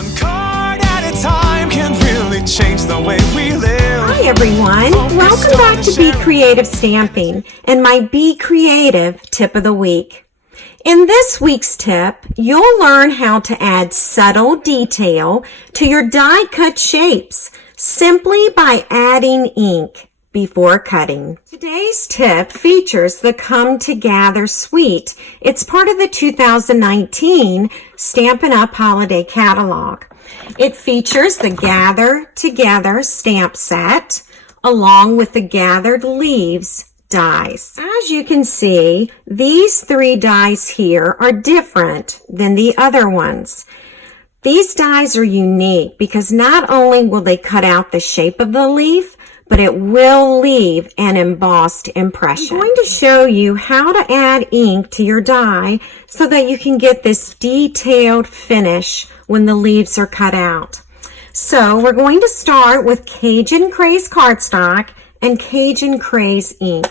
One card at a time can really change the way we live. Hi everyone, welcome back to Be Creative Stamping and my Be Creative tip of the week. In this week's tip, you'll learn how to add subtle detail to your die cut shapes simply by adding ink before cutting. Today's tip features the Come Together Suite. It's part of the 2019 Stampin' Up! Holiday Catalog. It features the Gather Together stamp set along with the Gathered Leaves dies. As you can see, these three dies here are different than the other ones. These dies are unique because not only will they cut out the shape of the leaf, but it will leave an embossed impression. I'm going to show you how to add ink to your die so that you can get this detailed finish when the leaves are cut out. So we're going to start with Cajun Craze cardstock and Cajun Craze ink.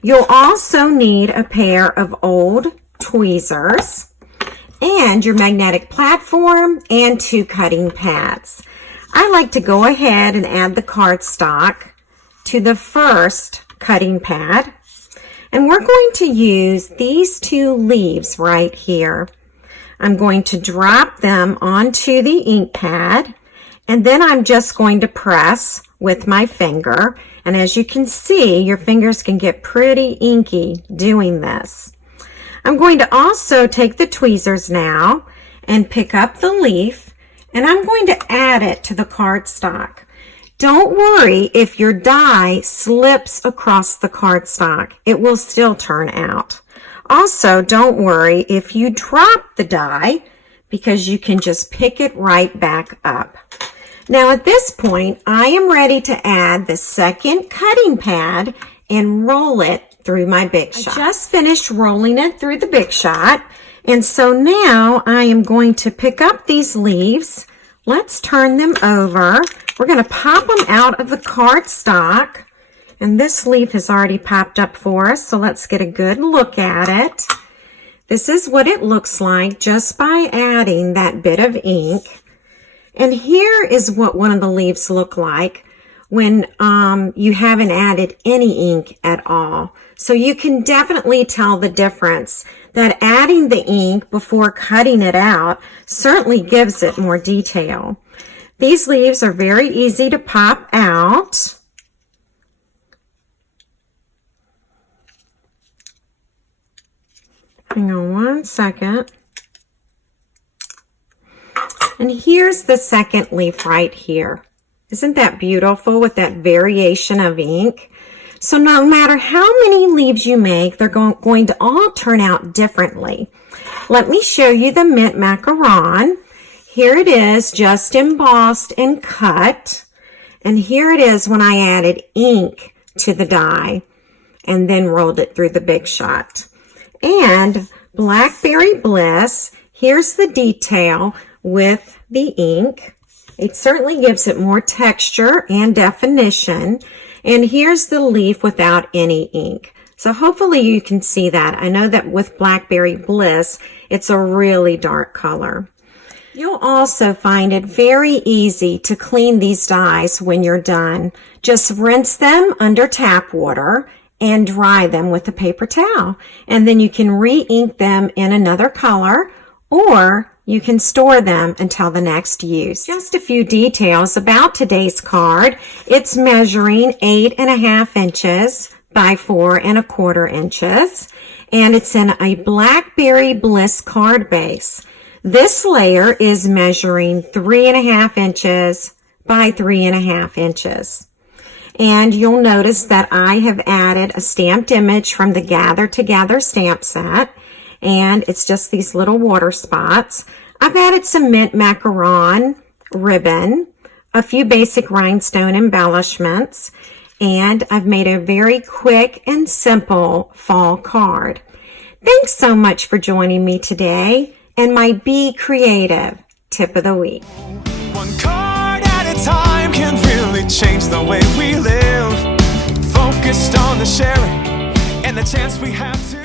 You'll also need a pair of old tweezers and your magnetic platform and 2 cutting pads. I like to go ahead and add the cardstock to the first cutting pad. And we're going to use these 2 leaves right here. I'm going to drop them onto the ink pad, and then I'm just going to press with my finger. And as you can see, your fingers can get pretty inky doing this. I'm going to also take the tweezers now and pick up the leaf, and I'm going to add it to the cardstock. Don't worry if your die slips across the cardstock. It will still turn out. Also, don't worry if you drop the die because you can just pick it right back up. Now at this point, I am ready to add the second cutting pad and roll it through my Big Shot. I just finished rolling it through the Big Shot. And so now I am going to pick up these leaves. Let's turn them over. We're going to pop them out of the cardstock. And this leaf has already popped up for us, so let's get a good look at it. This is what it looks like just by adding that bit of ink. And here is what one of the leaves look like when you haven't added any ink at all. So you can definitely tell the difference that adding the ink before cutting it out certainly gives it more detail. These leaves are very easy to pop out. Hang on one second. And here's the second leaf right here. Isn't that beautiful with that variation of ink? So no matter how many leaves you make, they're going to all turn out differently. Let me show you the mint macaron. Here it is, just embossed and cut. And here it is when I added ink to the die and then rolled it through the Big Shot. And Blackberry Bliss, here's the detail with the ink. It certainly gives it more texture and definition. And here's the leaf without any ink. So hopefully you can see that. I know that with Blackberry Bliss, it's a really dark color. You'll also find it very easy to clean these dies when you're done. Just rinse them under tap water and dry them with a paper towel. And then you can re-ink them in another color, or you can store them until the next use. Just a few details about today's card. It's measuring 8.5 inches by 4.25 inches, and it's in a Blackberry Bliss card base. This layer is measuring 3.5 inches by 3.5 inches. And you'll notice that I have added a stamped image from the Gather Together stamp set, and it's just these little water spots. I've added some mint macaron ribbon, a few basic rhinestone embellishments, and I've made a very quick and simple fall card. Thanks so much for joining me today and my Be Creative tip of the week. One card at a time can really change the way we live. Focused on the sharing and the chance we have to